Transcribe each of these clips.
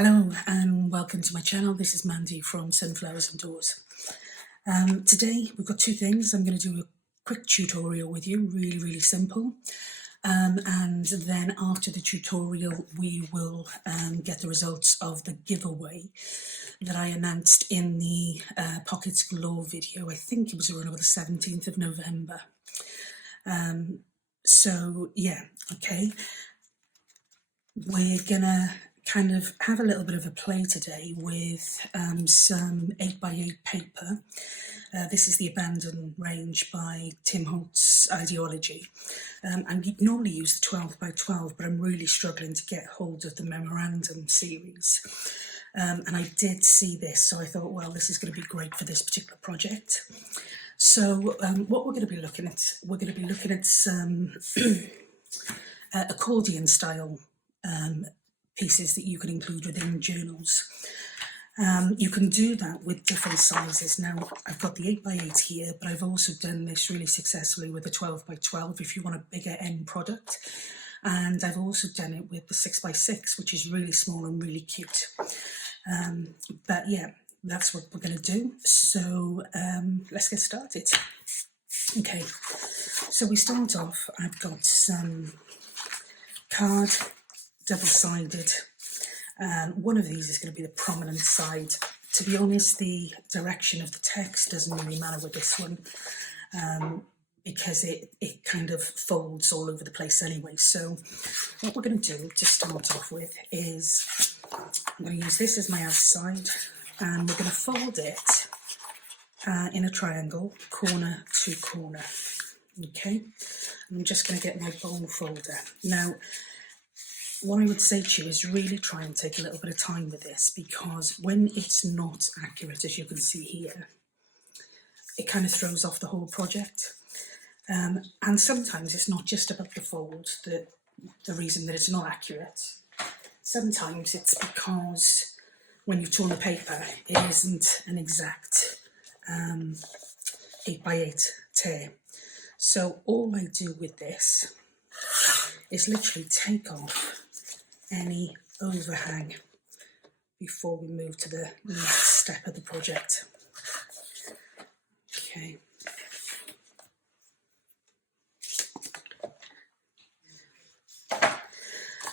Hello and welcome to my channel. This is Mandy from SunflowersAndDors. Today we've got two things. I'm going to do a quick tutorial with you, really simple. And then after the tutorial we will get the results of the giveaway that I announced in the Pockets Galore video. I think it was around the 17th of November. So yeah, okay. We're gonna kind of have a little bit of a play today with some 8x8 paper. This is the Abandon range by Tim Holtz Ideology. I normally use the 12x12, but I'm really struggling to get hold of the memorandum series. And I did see this, so I thought, well, this is going to be great for this particular project. So what we're going to be looking at, we're going to be looking at some accordion style pieces that you can include within journals. You can do that with different sizes. Now, I've got the 8x8 here, but I've also done this really successfully with the 12x12 if you want a bigger end product. And I've also done it with the 6x6, which is really small and really cute. But yeah, that's what we're going to do. So let's get started. Okay, so we start off, I've got some card, double-sided. One of these is going to be the prominent side. To be honest, the direction of the text doesn't really matter with this one because it kind of folds all over the place anyway. So what we're going to do to start off with is I'm going to use this as my outside and we're going to fold it in a triangle, corner to corner. Okay, I'm just going to get my bowl folder. Now, what I would say to you is really try and take a little bit of time with this, because when it's not accurate, as you can see here, it kind of throws off the whole project. And sometimes it's not just about the fold, the reason that it's not accurate. Sometimes it's because when you've torn the paper, it isn't an exact 8x8 tear. So all I do with this is literally take off any overhang before we move to the next step of the project. Okay.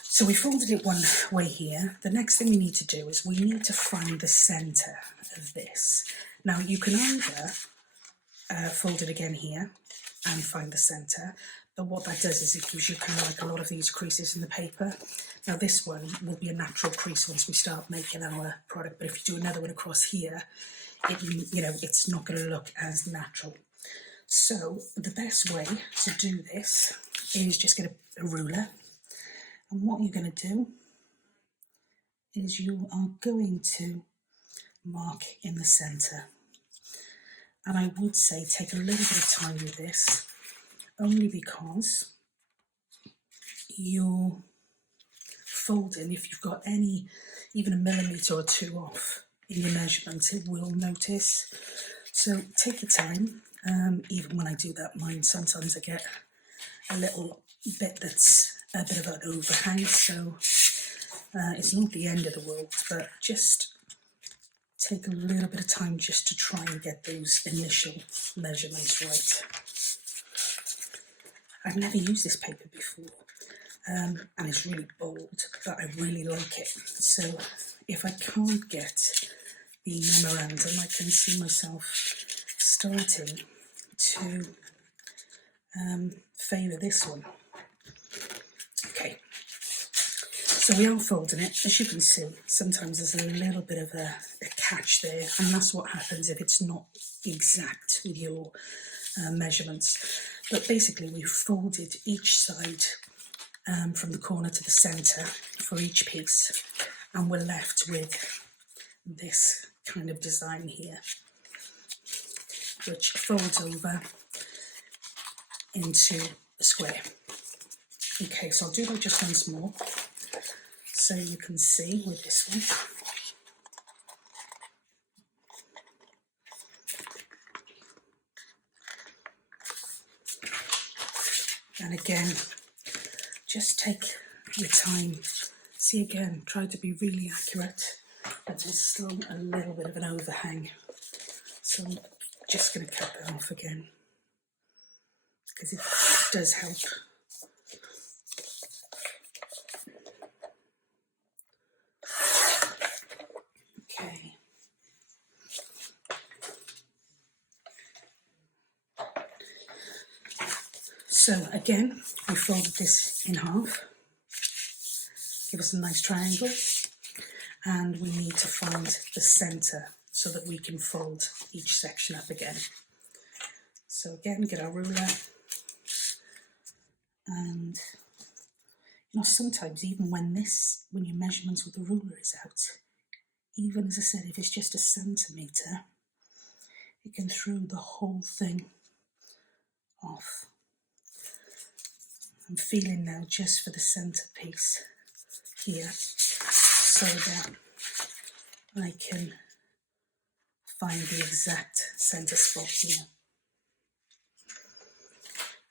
So we folded it one way here. The next thing we need to do is we need to find the centre of this. Now you can either fold it again here and find the centre, but what that does is it gives you kind of like a lot of these creases in the paper. Now this one will be a natural crease once we start making our product, but if you do another one across here, it's not going to look as natural. So the best way to do this is just get a ruler, and what you're going to do is you are going to mark in the centre. And I would say take a little bit of time with this, only because you're folding, if you've got any, even a millimetre or two off in your measurements, it will notice. So take your time. Even when I do that, mine, sometimes I get a little bit that's a bit of an overhang, so it's not the end of the world, but just take a little bit of time just to try and get those initial measurements right. I've never used this paper before, and it's really bold, but I really like it. So if I can't get the memorandum, I can see myself starting to favour this one. Okay, so we are folding it. As you can see, sometimes there's a little bit of a catch there, and that's what happens if it's not exact with your measurements. But basically we've folded each side from the corner to the centre for each piece, and we're left with this kind of design here, which folds over into a square. Okay, so I'll do that just once more so you can see with this one. And again, just take your time See, again, try to be really accurate, but there's still a little bit of an overhang. So I'm just going to cut that off again, because it does help. Okay. So again, we folded this in half, give us a nice triangle, and we need to find the centre so that we can fold each section up again. So again, get our ruler, and you know, sometimes even when your measurements with the ruler is out, even as I said, if it's just a centimetre, it can throw the whole thing off. I'm feeling now just for the centre piece here, so that I can find the exact centre spot here.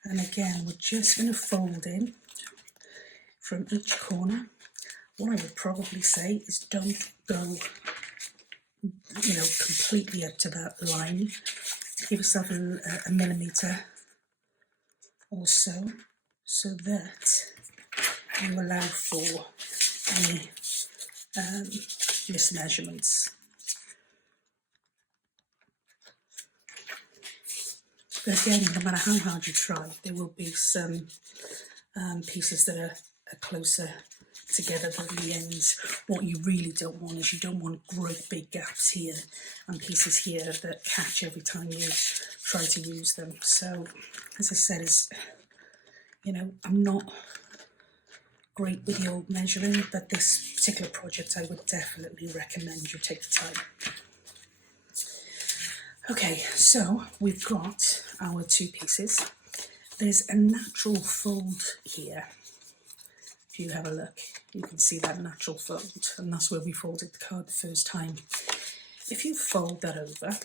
And again, we're just going to fold in from each corner. What I would probably say is don't go, you know, completely up to that line. Give yourself a millimetre or so that you allow for any mismeasurements. But again, no matter how hard you try, there will be some pieces that are closer together than the ends. What you really don't want is you don't want great big gaps here and pieces here that catch every time you try to use them. So, as I said, you know, I'm not great with the old measuring, but this particular project I would definitely recommend you take the time. Okay, so we've got our two pieces. There's a natural fold here. If you have a look, you can see that natural fold, and that's where we folded the card the first time. If you fold that over,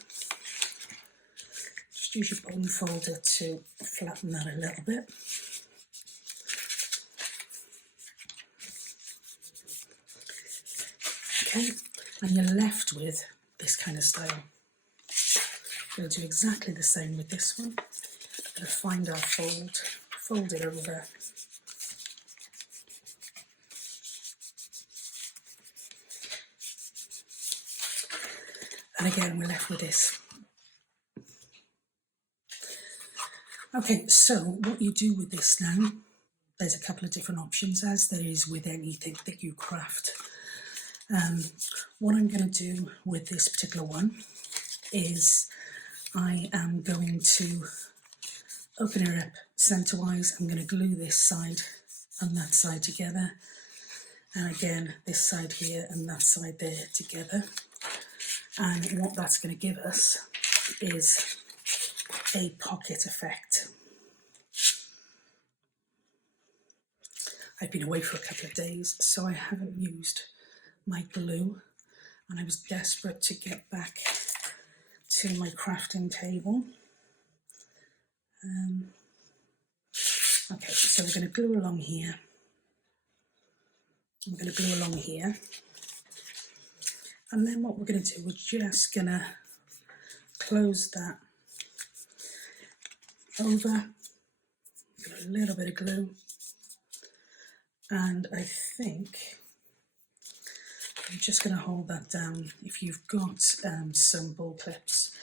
just use your bone folder to flatten that a little bit. Okay, and you're left with this kind of style. We'll do exactly the same with this one. We'll find our fold it over. And again, we're left with this. Okay, so what you do with this now, there's a couple of different options, as there is with anything that you craft. What I'm going to do with this particular one is I am going to open it up centre-wise. I'm going to glue this side and that side together, and again this side here and that side there together. And what that's going to give us is a pocket effect. I've been away for a couple of days, so I haven't used my glue, and I was desperate to get back to my crafting table. Okay, so we're going to glue along here. I'm going to glue along here. And then what we're going to do, we're just going to close that over, give it a little bit of glue, and I think I'm just going to hold that down. If you've got some ball clips,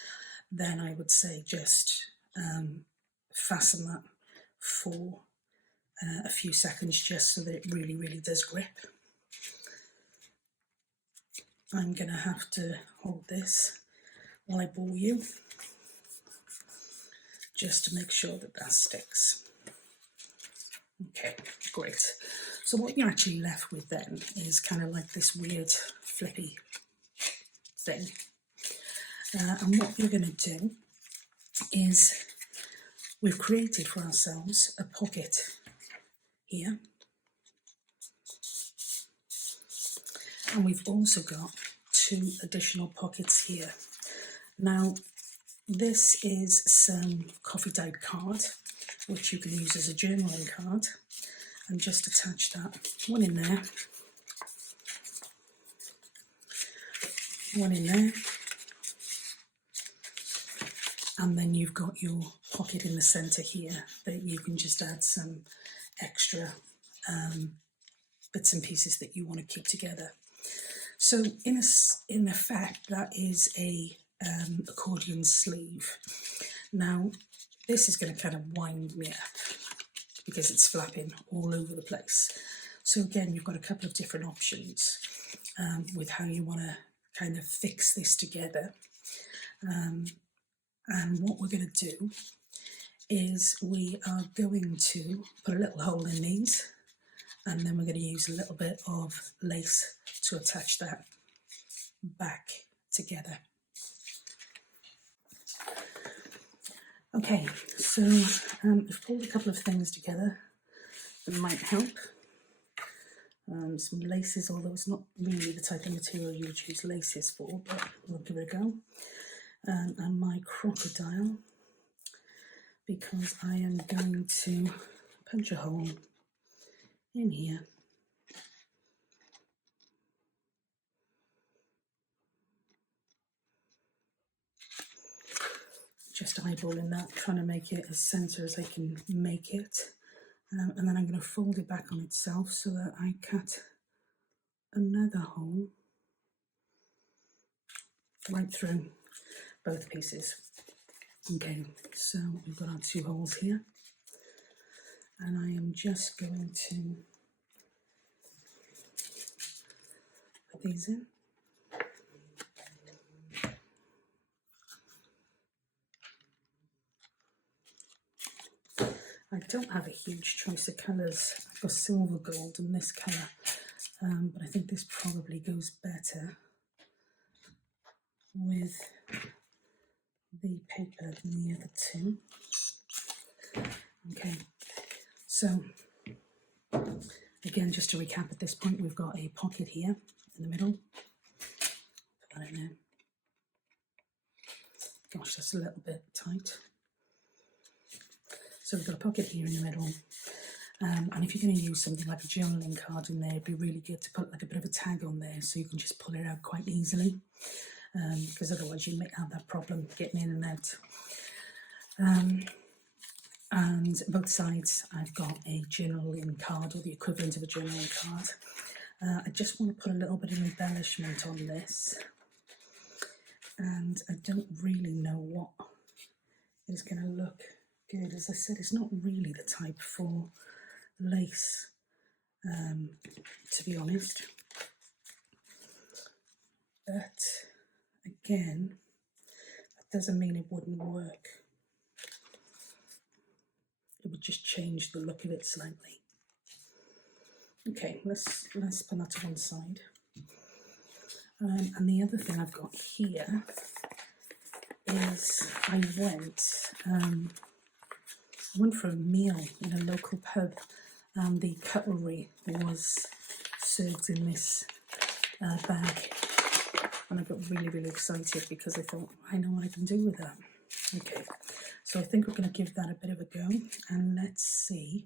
then I would say just fasten that for a few seconds, just so that it really, really does grip. I'm going to have to hold this while I ball you, just to make sure that that sticks. Okay, great. So what you're actually left with then is kind of like this weird flippy thing. And what you're going to do is, we've created for ourselves a pocket here. And we've also got two additional pockets here. Now, this is some coffee dyed card, which you can use as a journaling card, and just attach that one in there. one in there, and then you've got your pocket in the centre here that you can just add some extra bits and pieces that you want to keep together. So in effect, that is a accordion sleeve. Now this is going to kind of wind me up because it's flapping all over the place. So again, you've got a couple of different options with how you want to kind of fix this together. And what we're going to do is we are going to put a little hole in these, and then we're going to use a little bit of lace to attach that back together. Okay, so I've pulled a couple of things together that might help. Some laces, although it's not really the type of material you would use laces for, but we'll give it a go. And my crocodile, because I am going to punch a hole in here. Just eyeballing that, trying to make it as centre as I can make it. And then I'm going to fold it back on itself so that I cut another hole right through both pieces. Okay, so we've got our two holes here, and I am just going to put these in. I don't have a huge choice of colours. I've got silver gold and this colour, but I think this probably goes better with the paper than the other two. Okay, so again, just to recap at this point, we've got a pocket here in the middle. Put that in there. Gosh, that's a little bit tight. So we've got a pocket here in the middle, and if you're going to use something like a journaling card in there, it'd be really good to put like a bit of a tag on there so you can just pull it out quite easily, because otherwise you might have that problem getting in and out. And both sides I've got a journaling card, or the equivalent of a journaling card. I just want to put a little bit of embellishment on this, and I don't really know what is going to look good. As I said, it's not really the type for lace, to be honest. But again, that doesn't mean it wouldn't work. It would just change the look of it slightly. Okay, let's put that to one side. And the other thing I've got here is I went for a meal in a local pub, and the cutlery was served in this bag, and I got really, really excited because I thought, I know what I can do with that. Okay, so I think we're going to give that a bit of a go, and let's see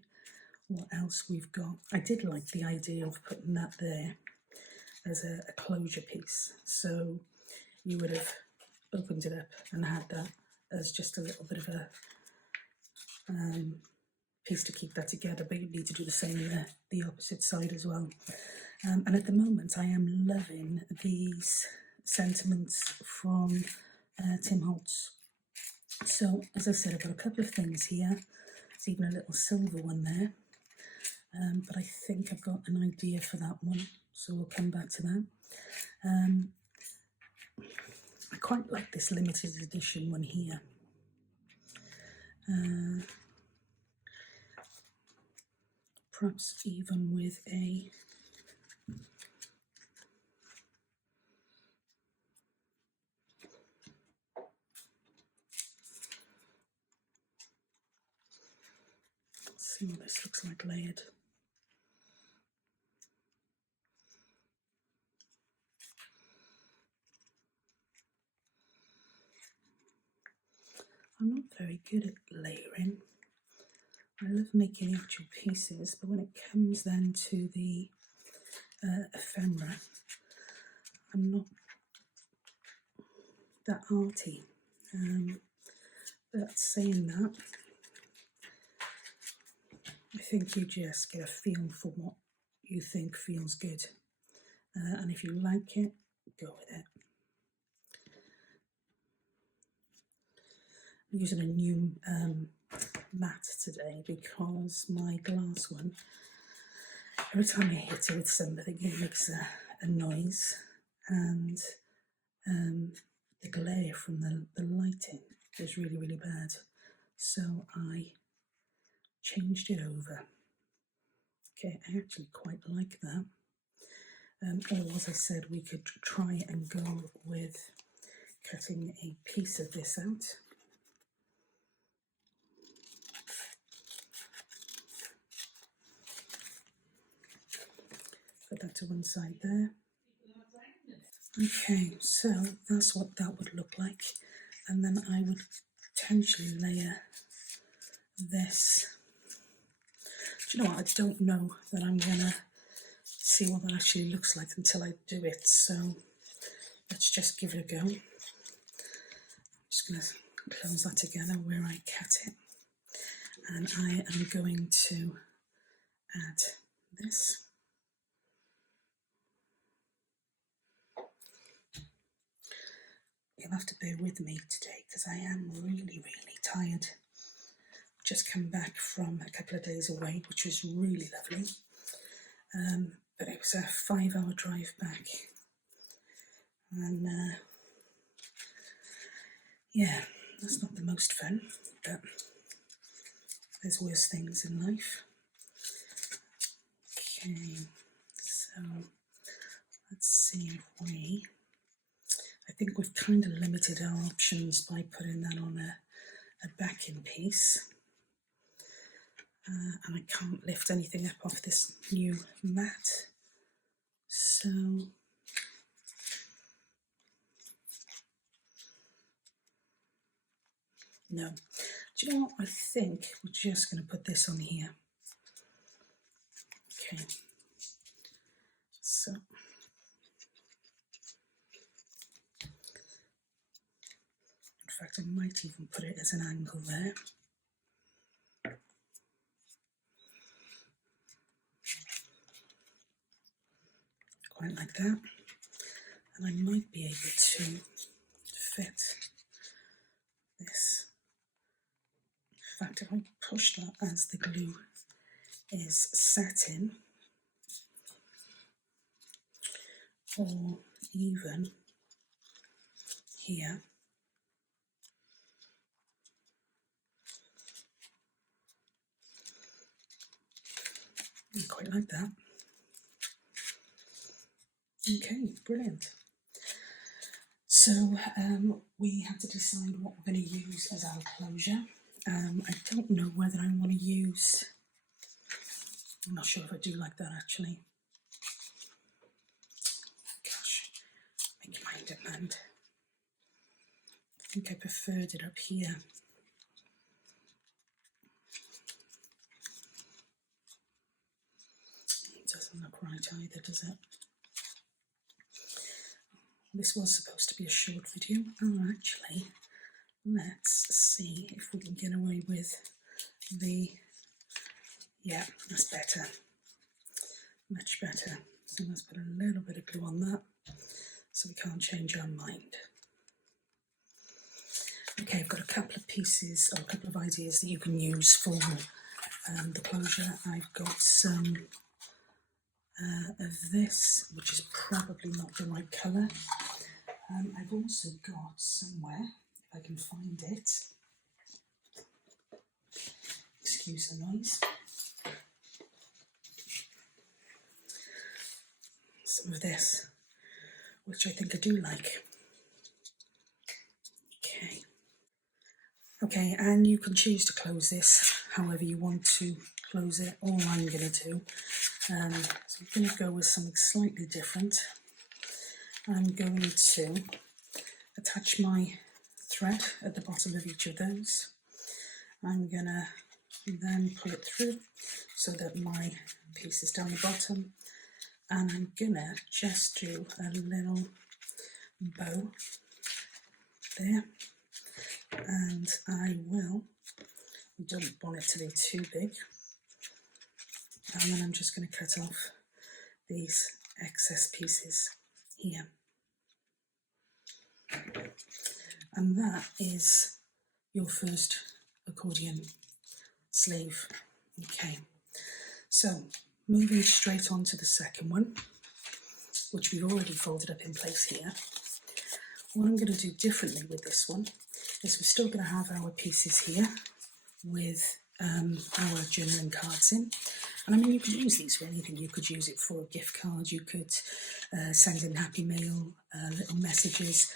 what else we've got. I did like the idea of putting that there as a closure piece, so you would have opened it up and had that as just a little bit of a piece to keep that together, but you need to do the same on the opposite side as well. And at the moment I am loving these sentiments from Tim Holtz. So as I said, I've got a couple of things here. There's even a little silver one there, but I think I've got an idea for that one, so we'll come back to that. I quite like this limited edition one here. Perhaps even with a let's see what this looks like layered. I'm not very good at layering. I love making the actual pieces, but when it comes then to the ephemera, I'm not that arty. But saying that, I think you just get a feel for what you think feels good, and if you like it, go with it. I'm using a new mat today because my glass one, every time I hit it with something, it makes a noise, and the glare from the lighting is really, really bad. So I changed it over. Okay, I actually quite like that. Or as I said, we could try and go with cutting a piece of this out. Put that to one side there. Okay, so that's what that would look like. And then I would potentially layer this. Do you know what? I don't know that I'm gonna see what that actually looks like until I do it. So let's just give it a go. I'm just gonna close that together where I cut it. And I am going to add this. You'll have to bear with me today because I am really, really tired. Just come back from a couple of days away, which was really lovely. But it was a 5-hour drive back. And yeah, that's not the most fun, but there's worse things in life. Okay, so let's see if I think we've kind of limited our options by putting that on a backing piece. And I can't lift anything up off this new mat. So no. Do you know what? I think we're just going to put this on here. Okay. So in fact, I might even put it as an angle there. Quite like that. And I might be able to fit this. In fact, if I push that as the glue is set in, or even here, I quite like that. Okay, brilliant. So we have to decide what we're going to use as our closure. I don't know whether I want to use, I'm not sure if I do like that actually. Gosh, make your mind up, man. I think I preferred it up here. It doesn't look right either, does it? This was supposed to be a short video. Oh, actually, let's see if we can get away with the, yeah, that's better. Much better. So let's put a little bit of glue on that so we can't change our mind. Okay, I've got a couple of pieces or a couple of ideas that you can use for the closure. I've got some of this, which is probably not the right colour. I've also got somewhere, if I can find it, excuse the noise, some of this, which I think I do like. Okay, and you can choose to close this however you want to close it. All I'm going to do, so I'm going to go with something slightly different. I'm going to attach my thread at the bottom of each of those. I'm going to then pull it through so that my piece is down the bottom, and I'm going to just do a little bow there, and I don't want it to be too big, and then I'm just going to cut off these excess pieces here. And that is your first accordion sleeve. Okay, so moving straight on to the second one, which we've already folded up in place here. What I'm going to do differently with this one is we're still going to have our pieces here with our journaling cards in. And I mean, you can use these for anything. You could use it for a gift card, you could send in happy mail, little messages,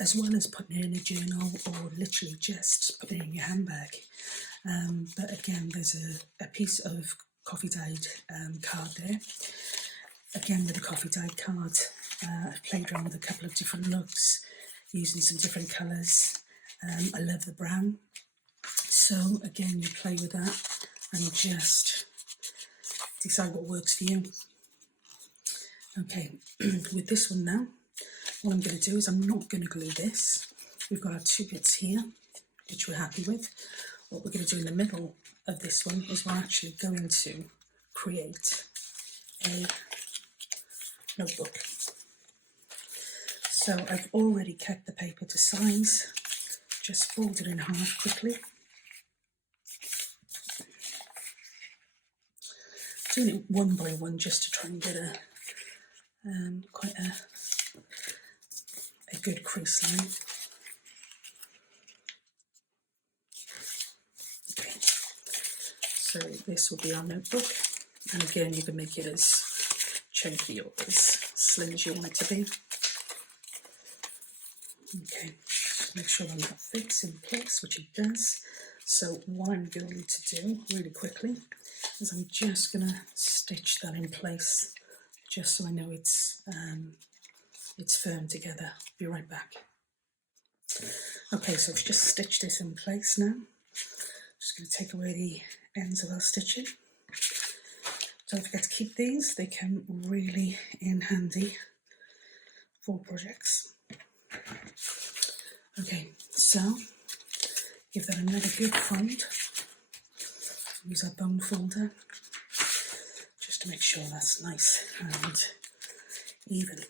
as well as putting it in a journal or literally just putting it in your handbag. But again, there's a piece of coffee dyed card there. Again, with the coffee dyed card, I've played around with a couple of different looks, using some different colours. I love the brown. So again, you play with that and just decide what works for you. Okay, with this one now, what I'm going to do is I'm not going to glue this. We've got our two bits here, which we're happy with. What we're going to do in the middle of this one is we're actually going to create a notebook. So I've already cut the paper to size, just fold it in half quickly. Doing it one by one just to try and get quite a good crease line. Okay, so this will be our notebook, and again you can make it as chunky or as slim as you want it to be. Okay, make sure that that fits in place, which it does. So what I'm going to do really quickly is I'm just going to stitch that in place, just so I know it's firm together. Be right back. Okay, so I've just stitched this in place now. Just going to take away the ends of our stitching. Don't forget to keep these, they come really in handy for projects. Okay, so give that another good fold. Use our bone folder just to make sure that's nice and even.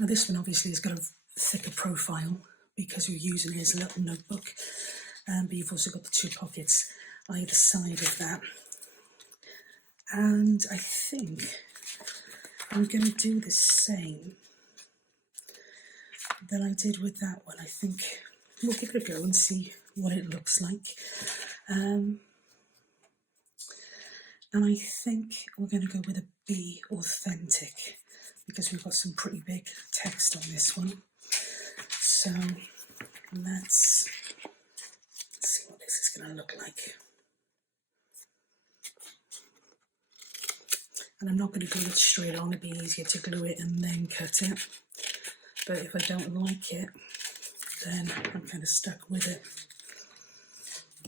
Now this one obviously has got a thicker profile because you're using it as a little notebook, but you've also got the two pockets either side of that. And I think I'm going to do the same that I did with that one. I think we'll give it a go and see what it looks like. And I think we're going to go with a Be Authentic because we've got some pretty big text on this one. So let's see what this is going to look like. And I'm not going to glue it straight on, it'd be easier to glue it and then cut it. But if I don't like it, then I'm kind of stuck with it.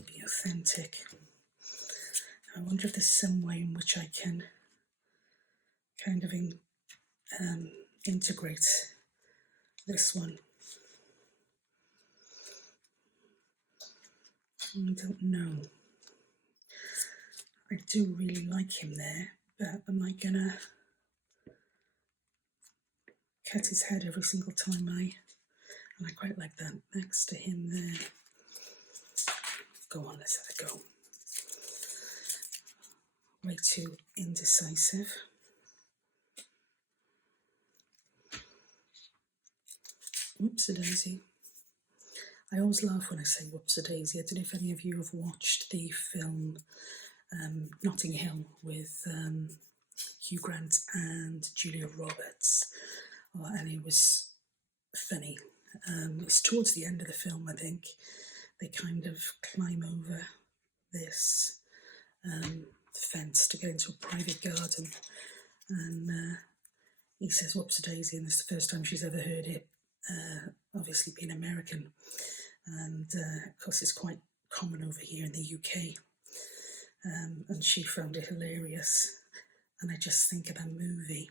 Be authentic. I wonder if there's some way in which I can kind of integrate this one. I don't know. I do really like him there, but am I gonna cut his head every single time and I quite like that next to him there. Go on, let's have a go. Way too indecisive. Whoops-a-daisy. I always laugh when I say whoops-a-daisy. I don't know if any of you have watched the film Notting Hill with Hugh Grant and Julia Roberts, and it was funny. It's towards the end of the film, I think. They kind of climb over this fence to get into a private garden, and he says whoops-a-daisy, and it's the first time she's ever heard it, obviously being American, and of course it's quite common over here in the UK, and she found it hilarious, and I just think of that movie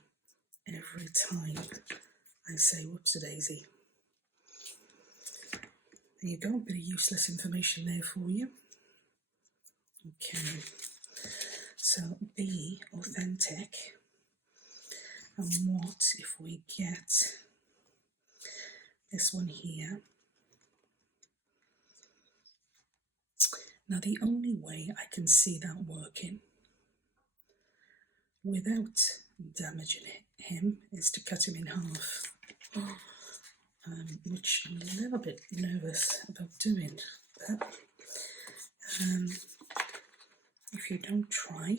every time I say whoops-a-daisy. There you go, a bit of useless information there for you. Okay, so be authentic. And what if we get this one here? Now the only way I can see that working without damaging him is to cut him in half, which I'm a little bit nervous about doing, but if you don't try,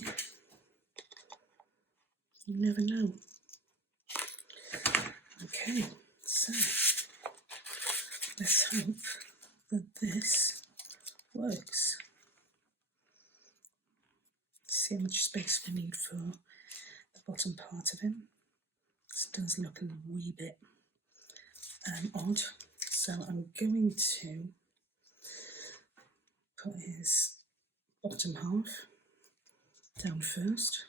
you never know. Okay, so let's hope that this works. See how much space we need for the bottom part of him. This does look a wee bit odd, so I'm going to put his bottom half down first,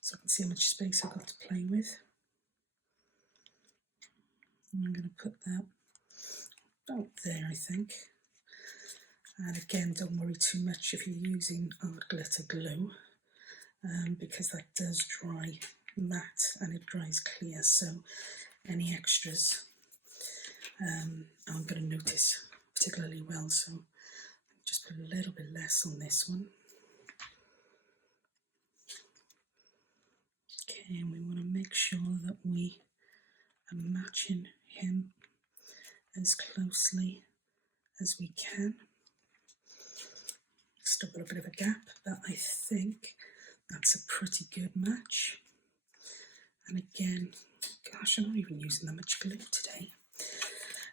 so I can see how much space I've got to play with. And I'm going to put that about there, I think. And again, don't worry too much if you're using art glitter glue, because that does dry matte and it dries clear, so any extras I'm going to notice particularly well, so just put a little bit less on this one. Okay, and we want to make sure that we are matching him as closely as we can. Still got a bit of a gap, but I think that's a pretty good match. And again, gosh, I'm not even using that much glue today.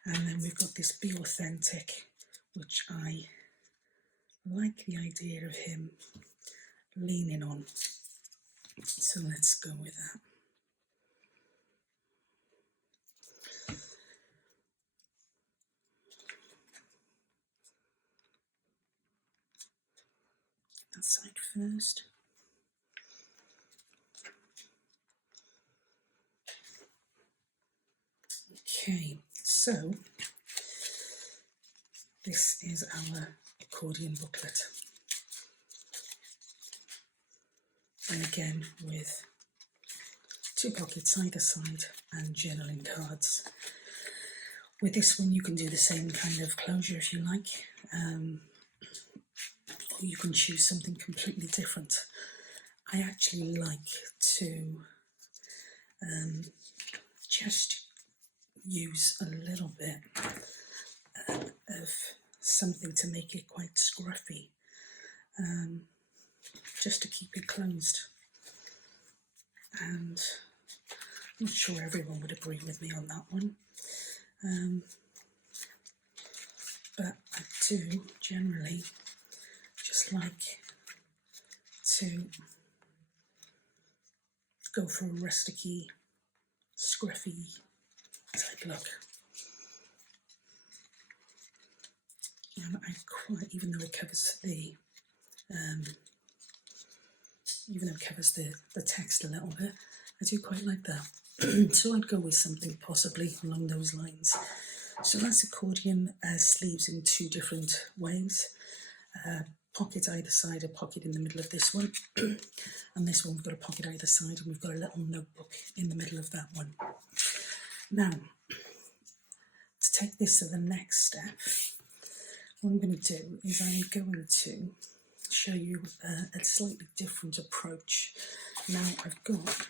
And then we've got this Be Authentic, which I like the idea of him leaning on. So let's go with that. That side first. Okay, so this is our accordion booklet. And again with 2 pockets either side and journaling cards. With this one you can do the same kind of closure if you like, or you can choose something completely different. I actually like to just use a little bit of something to make it quite scruffy, just to keep it closed. And I'm not sure everyone would agree with me on that one, but I do generally just like to go for a rusticy, scruffy type look. And I quite, even though it covers the text a little bit, I do quite like that. So I'd go with something possibly along those lines. So that's accordion sleeves in 2 different ways. Pocket either side, a pocket in the middle of this one. And this one we've got a pocket either side, and we've got a little notebook in the middle of that one. Now, to take this to the next step, what I'm going to do is I'm going to show you a slightly different approach. Now I've got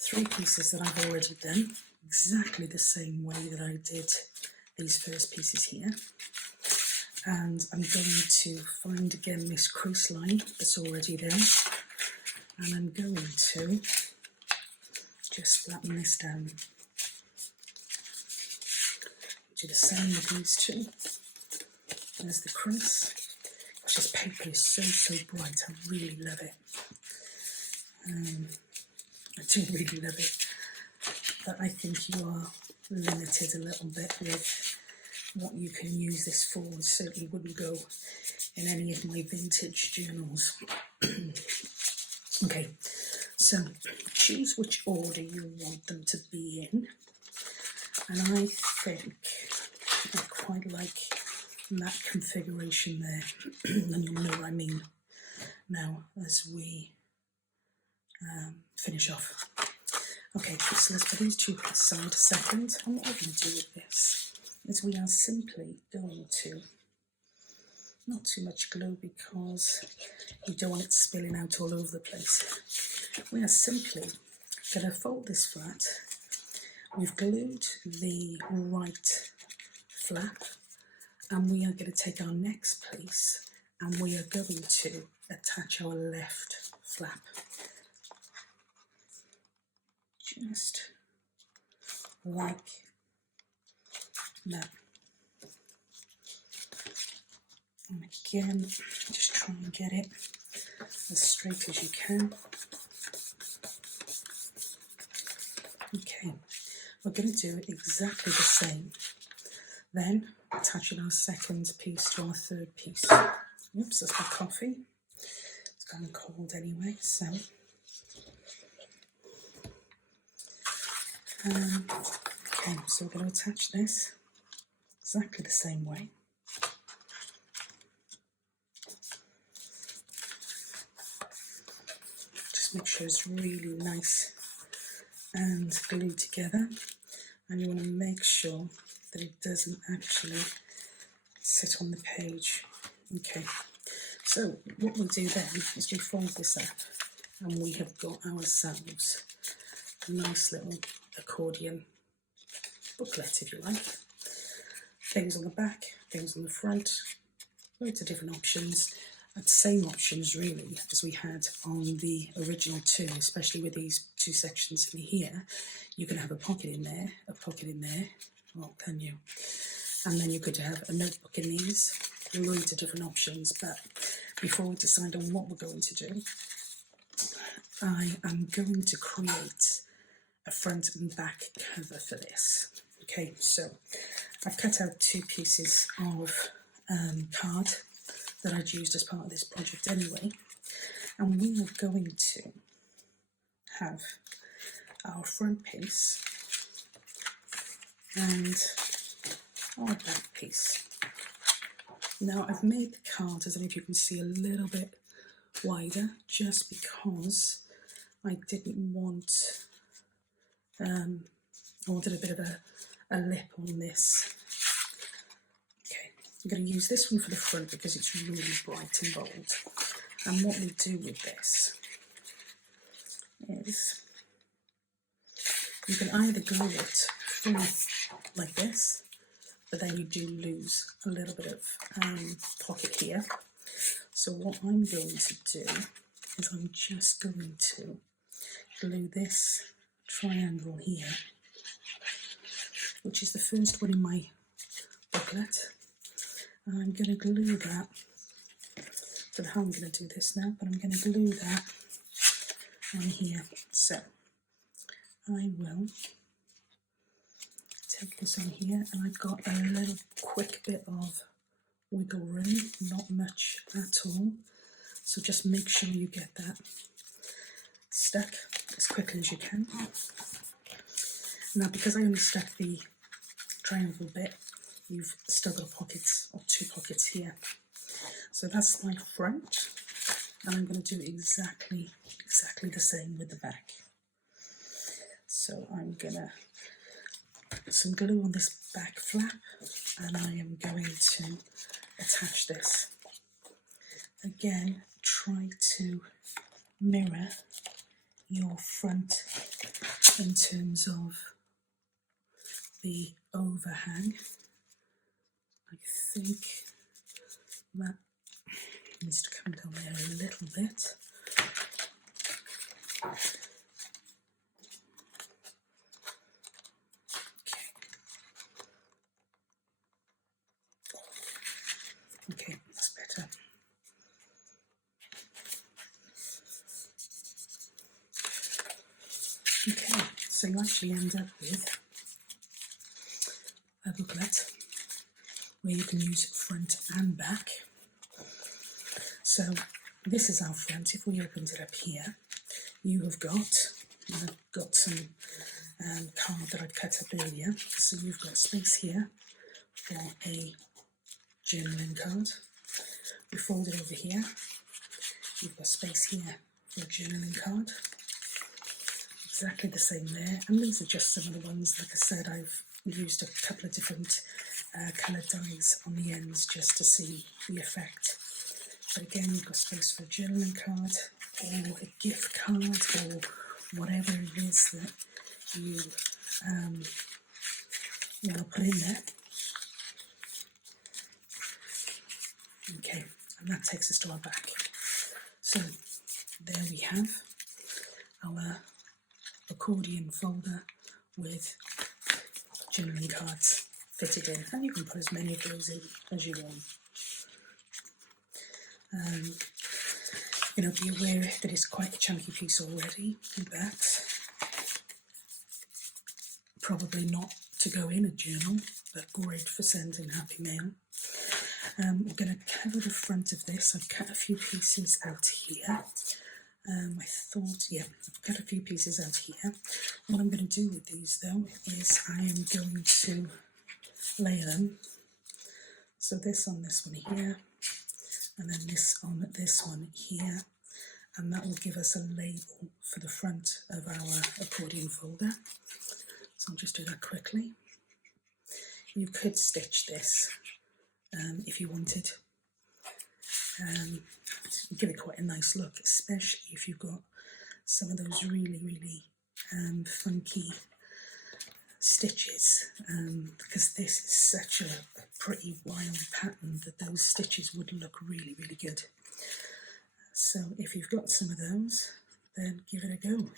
3 pieces that I've already done exactly the same way that I did these first pieces here, and I'm going to find again this crease line that's already there, and I'm going to just flatten this down. Do the same with these 2. There's the crease. Gosh, this paper is so bright, I really love it. I do really love it, but I think you are limited a little bit with what you can use this for. It certainly wouldn't go in any of my vintage journals. Okay, so choose which order you want them to be in, and I think I quite like that configuration there, and you'll know what I mean now as we finish off. Okay, so let's put these two aside a second, and what we're going to do with this is we are simply going to, not too much glue because you don't want it spilling out all over the place. We are simply going to fold this flat. We've glued the right flap, and we are going to take our next piece and we are going to attach our left flap. Just like that. And again, just try and get it as straight as you can. Okay, we're going to do it exactly the same. Then attaching our second piece to our third piece. Oops, that's my coffee. It's gone cold anyway, so. Okay, so we're going to attach this exactly the same way. Just make sure it's really nice and glued together, and you want to make sure that it doesn't actually sit on the page. Okay, so what we'll do then is we fold this up, and we have got ourselves a nice little accordion booklet, if you like. Things on the back, things on the front, loads of different options. The same options really as we had on the original two, especially with these two sections in here. You can have a pocket in there, well, can you? And then you could have a notebook in these, loads of different options. But before we decide on what we're going to do, I am going to create a front and back cover for this. Okay, so I've cut out two pieces of card that I'd used as part of this project anyway, and we are going to have our front piece and our back piece. Now I've made the card, I don't know if you can see, a little bit wider, just because I didn't want, I wanted a bit of a lip on this. Okay, I'm going to use this one for the front because it's really bright and bold. And what we do with this is you can either glue it fully like this, but then you do lose a little bit of pocket here. So what I'm going to do is I'm just going to glue this triangle here, which is the first one in my booklet. And I'm going to glue that. I don't know how I'm going to do this now, but I'm going to glue that on here. So I will take this on here, and I've got a little quick bit of wiggle room, not much at all. So just make sure you get that stuck as quickly as you can. Now, because I only stuck the triangle bit, you've still got pockets, or two pockets here. So that's my front, and I'm going to do exactly the same with the back. So I'm going to put some glue on this back flap, and I am going to attach this. Again, try to mirror your front in terms of the overhang. I think that needs to come down there a little bit. Okay, that's better. Okay, so you actually end up with a booklet where you can use front and back. So this is our front. If we opened it up here, you have got, I've got some card that I'd cut up earlier. So you've got space here for a journaling card. We fold it over here. You've got space here for a journaling card. Exactly the same there. And these are just some of the ones, like I said, I've used a couple of different coloured dyes on the ends just to see the effect. But again, you've got space for a journaling card or a gift card or whatever it is that you want to put in there. Okay, and that takes us to our back. So there we have our accordion folder with journaling cards fitted in, and you can put as many of those in as you want. Be aware that it's quite a chunky piece already, but probably not to go in a journal, but great for sending happy mail. We're going to cover the front of this. I've cut a few pieces out here. I've cut a few pieces out here. What I'm going to do with these, though, is I am going to layer them. So this on this one here, and then this on this one here, and that will give us a label for the front of our accordion folder. So I'll just do that quickly. You could stitch this if you wanted. Give it quite a nice look, especially if you've got some of those really funky stitches, because this is such a pretty wild pattern that those stitches would look really good. So if you've got some of those, then give it a go.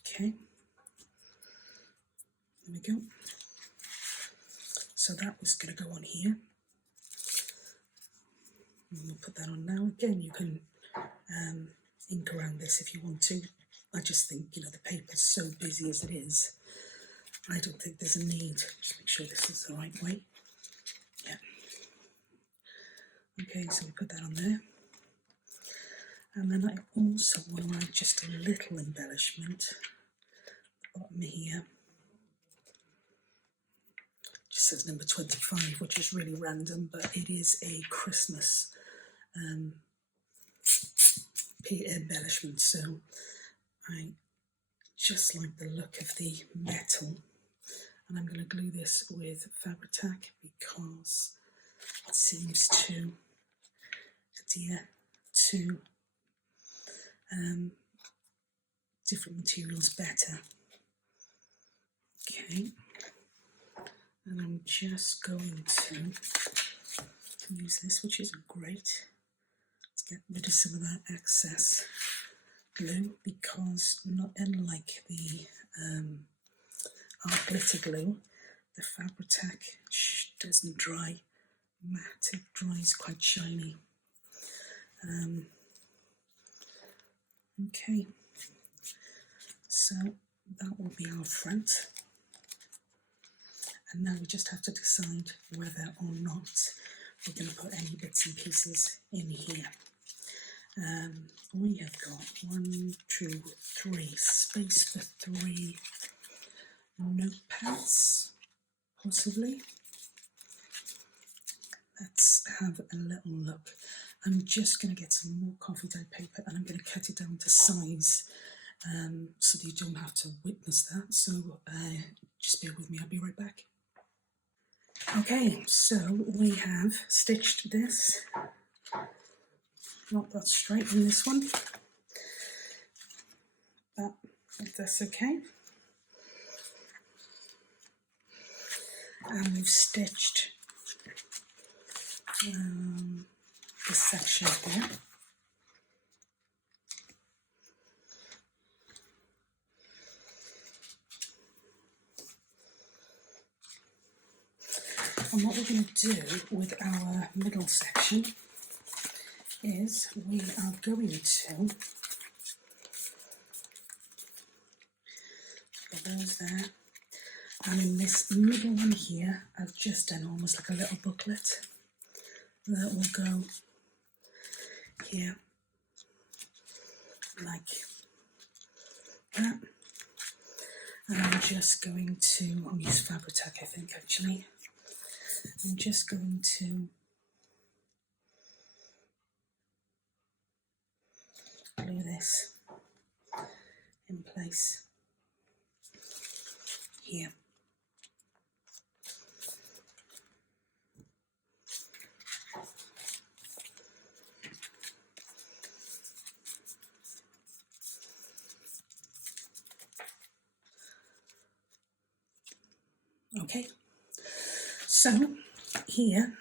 Okay, there we go. So that was going to go on here. And we'll put that on now. Again, you can ink around this if you want to. I just think, the paper's so busy as it is. I don't think there's a need. Just make sure this is the right way. Yeah. Okay, so we put that on there. And then I also want to add just a little embellishment at the bottom here. Just says number 25, which is really random, but it is a Christmas embellishment. So I just like the look of the metal, and I'm going to glue this with Fabri-Tac because it seems to adhere to different materials better. Okay. And I'm just going to use this, which isn't great. Let's get rid of some of that excess glue, because not unlike the art glitter glue, the Fabri-Tac doesn't dry matte, it dries quite shiny. Okay, so that will be our front. And now we just have to decide whether or not we're going to put any bits and pieces in here. We have got 1, 2, 3, space for 3 notepads, possibly. Let's have a little look. I'm just going to get some more coffee dyed paper, and I'm going to cut it down to size so that you don't have to witness that. So just bear with me, I'll be right back. Okay, so we have stitched this. Not that straight in this one, but if that's okay. And we've stitched this section here. And what we're going to do with our middle section is we are going to put those there, and in this middle one here I've just done almost like a little booklet that will go here, like that. And I'm just going to, I'll use Fabri-Tac I think actually. I'm just going to glue this in place here. Okay, so here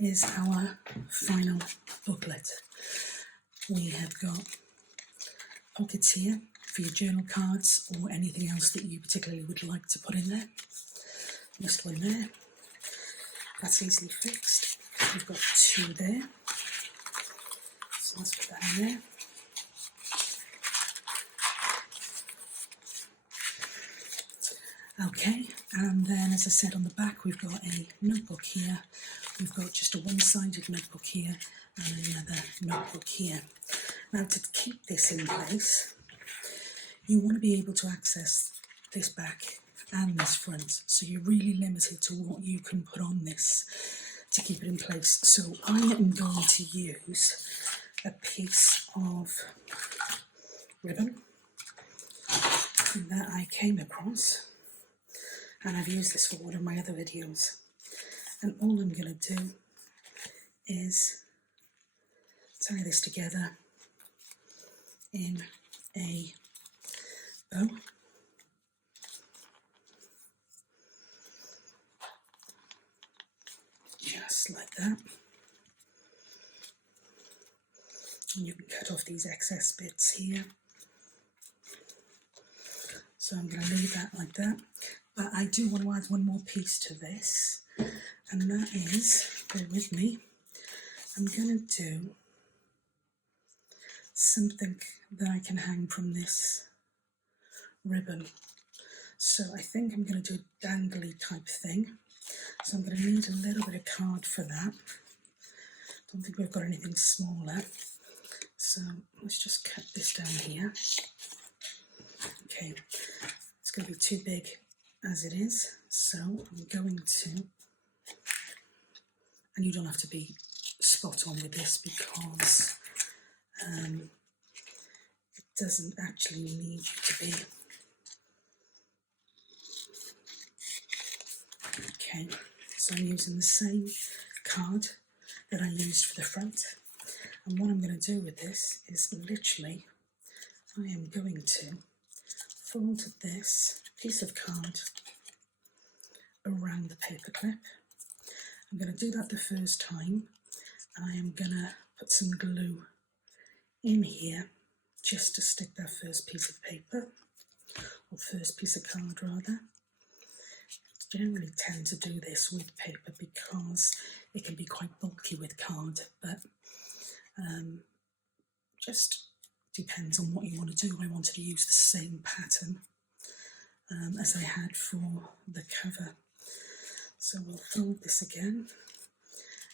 is our final booklet. We have got pockets here for your journal cards or anything else that you particularly would like to put in there. Just go in there. That's easily fixed. We've got 2 there. So let's put that in there. Okay, and then as I said on the back we've got a notebook here. We've got just a one-sided notebook here and another notebook here. Now to keep this in place, you want to be able to access this back and this front, so you're really limited to what you can put on this to keep it in place. So I am going to use a piece of ribbon that I came across, and I've used this for one of my other videos, and all I'm going to do is tie this together in a bow. Just like that. And you can cut off these excess bits here. So I'm going to leave that like that. But I do want to add one more piece to this, and that is, bear with me, I'm going to do something that I can hang from this ribbon. So I think I'm going to do a dangly type thing. So I'm going to need a little bit of card for that. Don't think we've got anything smaller. So let's just cut this down here. Okay, it's going to be too big as it is. So I'm going to, and you don't have to be spot on with this because it doesn't actually need you to be. Okay, so I'm using the same card that I used for the front, and what I'm going to do with this is literally I am going to fold this piece of card around the paper clip. I'm going to do that the first time, and I am going to put some glue in here just to stick that first piece of paper, or first piece of card rather. I generally tend to do this with paper because it can be quite bulky with card, but just depends on what you want to do. I wanted to use the same pattern as I had for the cover. So we'll fold this again,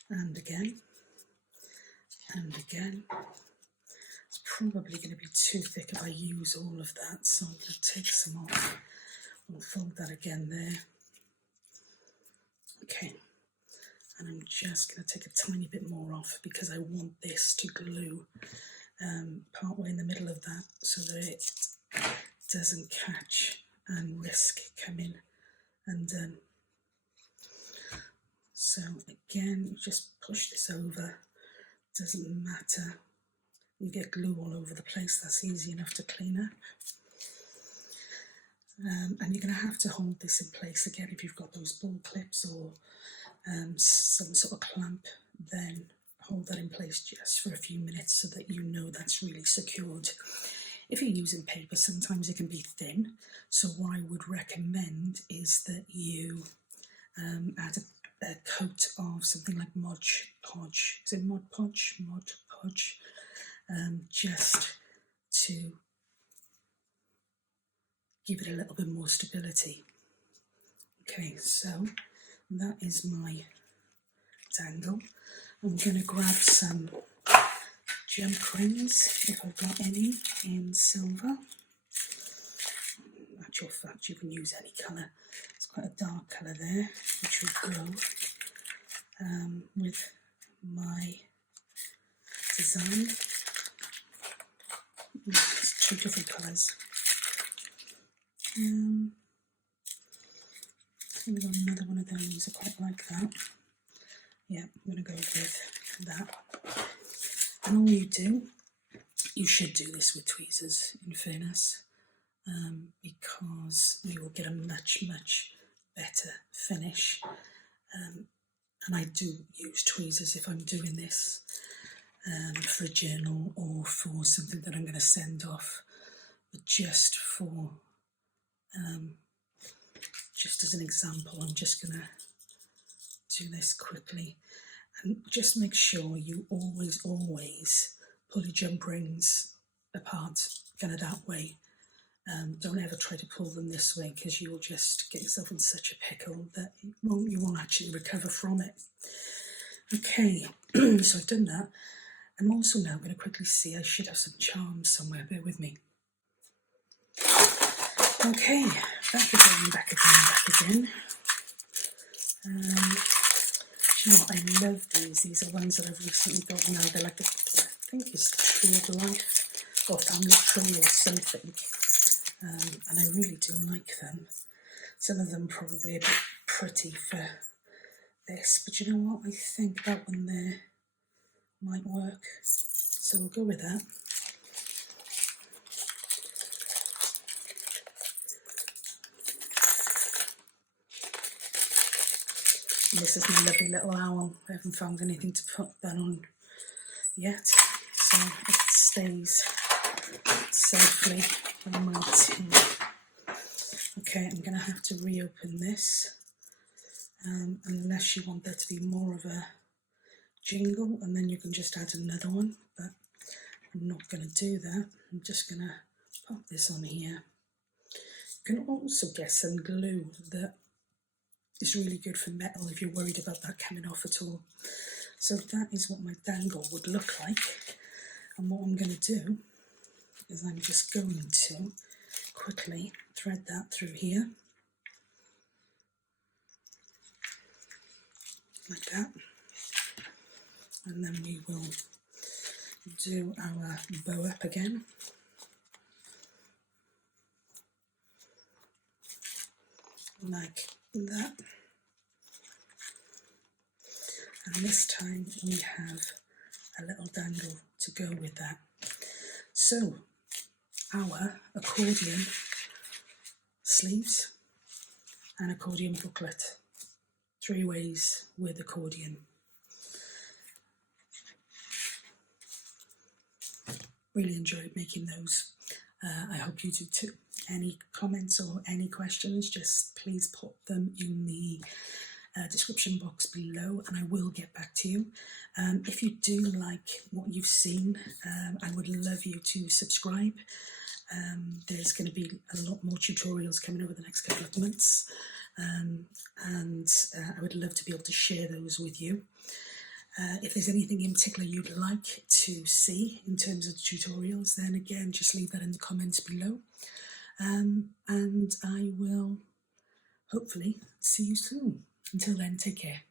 and again, and again. It's probably going to be too thick if I use all of that, so I'm going to take some off. We'll fold that again there. Okay, and I'm just going to take a tiny bit more off because I want this to glue partway in the middle of that so that it doesn't catch and risk coming undone. So again, just push this over, doesn't matter. You get glue all over the place, that's easy enough to clean up. And you're going to have to hold this in place again if you've got those ball clips or some sort of clamp, then hold that in place just for a few minutes so that you know that's really secured. If you're using paper, sometimes it can be thin, so what I would recommend is that you add a coat of something like Mod Podge. Is it Mod Podge? Mod Podge. Just to give it a little bit more stability. Okay, so that is my dangle. I'm going to grab some jump rings, if I've got any, in silver. In actual fact, you can use any colour. It's quite a dark colour there, which will go with my design. It's 2 different colours. So we've got another one of those. I quite like that. Yeah, I'm going to go with that. And all you should do this with tweezers, in fairness, because you will get a much, much better finish. And I do use tweezers if I'm doing this for a journal or for something that I'm going to send off. But just as an example, I'm just going to do this quickly. And just make sure you always pull your jump rings apart, kind of that way. Don't ever try to pull them this way, because you will just get yourself in such a pickle that you won't actually recover from it. Okay, so I've done that. I'm also now going to quickly see, I should have some charms somewhere, bear with me. Okay, back again. You know what, I love these. These are ones that I've recently got now. They're like, I think it's the Tree of Life, or Family Tree or something. And I really do like them. Some of them probably a bit pretty for this, but you know what, I think that one there might work. So we'll go with that. And this is my lovely little owl. I haven't found anything to put that on yet, so it stays safely on my tin. Okay, I'm going to have to reopen this, unless you want there to be more of a jingle, and then you can just add another one, but I'm not going to do that. I'm just going to pop this on here. You can also get some glue that is really good for metal if you're worried about that coming off at all. So that is what my dangle would look like. And what I'm going to do is I'm just going to quickly thread that through here, like that. And then we will do our bow up again. Like that. And this time we have a little dangle to go with that. So our accordion sleeves and accordion booklet, 3 ways with accordion. Really enjoyed making those. I hope you do too. Any comments or any questions, just please pop them in the description box below, and I will get back to you. If you do like what you've seen, I would love you to subscribe. There's going to be a lot more tutorials coming over the next couple of months, and I would love to be able to share those with you. If there's anything in particular you'd like to see in terms of tutorials, then again, just leave that in the comments below. And I will hopefully see you soon. Until then, take care.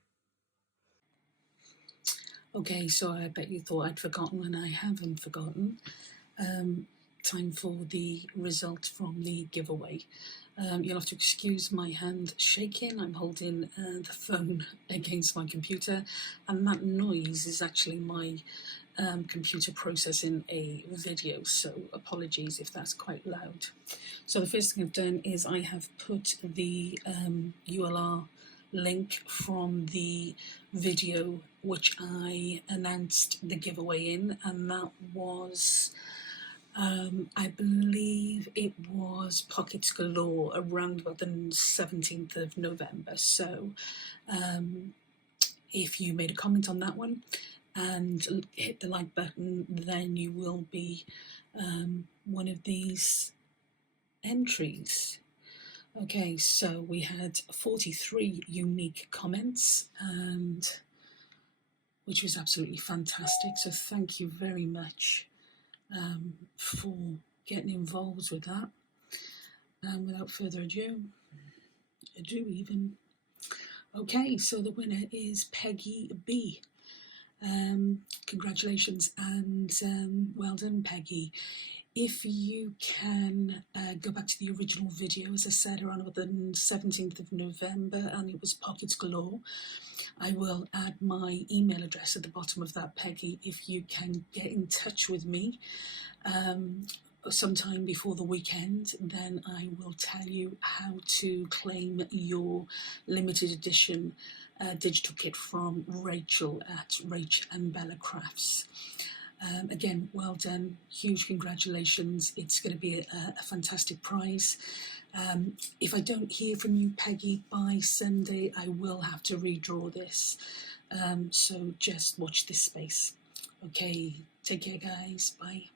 Okay, so I bet you thought I'd forgotten, and I haven't forgotten. Time for the results from the giveaway. You'll have to excuse my hand shaking. I'm holding the phone against my computer, and that noise is actually my computer processing a video, so apologies if that's quite loud. So the first thing I've done is I have put the URL link from the video which I announced the giveaway in, and that was I believe it was Pockets Galore around about the 17th of November. So if you made a comment on that one and hit the like button, then you will be one of these entries. Okay, so we had 43 unique comments, and which was absolutely fantastic. So thank you very much for getting involved with that. And without further ado, okay, so the winner is Peggy B. Congratulations and well done, Peggy. If you can go back to the original video, as I said, around the 17th of November, and it was pockets galore. I will add my email address at the bottom of that, Peggy. If you can get in touch with me sometime before the weekend, then I will tell you how to claim your limited edition digital kit from Rachel at Rach and Bella Crafts. Again, well done, huge congratulations. It's going to be a fantastic prize. If I don't hear from you, Peggy, by Sunday, I will have to redraw this. So just watch this space. Okay, take care, guys. Bye.